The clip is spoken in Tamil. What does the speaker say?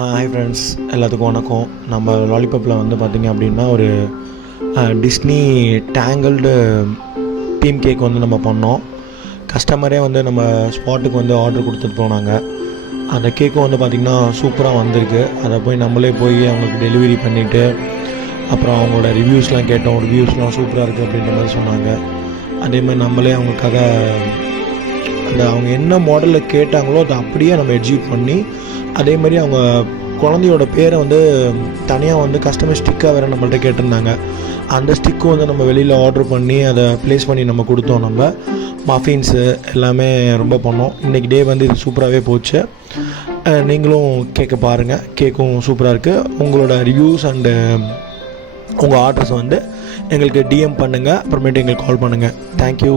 ஹாய் ஃப்ரெண்ட்ஸ், எல்லாத்துக்கும் வணக்கம். நம்ம லாலிபாப்பில் வந்து பார்த்திங்க அப்படின்னா ஒரு டிஸ்னி டேங்கிள்டு தீம் கேக் வந்து நம்ம பண்ணோம். கஸ்டமரே வந்து நம்ம ஸ்பாட்டுக்கு வந்து ஆர்டர் கொடுத்துட்டு போனாங்க. அந்த கேக்கும் வந்து பார்த்திங்கன்னா சூப்பராக வந்திருக்கு. அதை போய் நம்மளே போய் அவங்களுக்கு டெலிவரி பண்ணிவிட்டு அப்புறம் அவங்களோட ரிவ்யூஸ்லாம் கேட்டோம். ரிவ்யூஸ்லாம் சூப்பராக இருக்குது அப்படின்ற மாதிரி சொன்னாங்க. அதேமாதிரி நம்மளே அவங்களுக்காக அவங்க என்ன மாடலில் கேட்டாங்களோ அதை அப்படியே நம்ம எக்ஸிக்யூட் பண்ணி, அதே மாதிரி அவங்க குழந்தையோட பேரை வந்து தனியாக வந்து கஸ்டமர் ஸ்டிக்காக வேறு நம்மள்ட்ட கேட்டிருந்தாங்க. அந்த ஸ்டிக்கும் வந்து நம்ம வெளியில் ஆர்டர் பண்ணி அதை ப்ளேஸ் பண்ணி நம்ம கொடுத்தோம். நம்ம மஃபின்ஸு எல்லாமே ரொம்ப பண்ணோம். இன்றைக்கி டே வந்து இது சூப்பராகவே போச்சு. நீங்களும் கேட்க பாருங்கள், கேக்கும் சூப்பராக இருக்குது. உங்களோட ரிவ்யூஸ் அண்டு உங்கள் ஆர்டர்ஸ் வந்து எங்களுக்கு டிஎம் பண்ணுங்கள், அப்புறமேட்டு எங்களுக்கு கால் பண்ணுங்கள். தேங்க்யூ.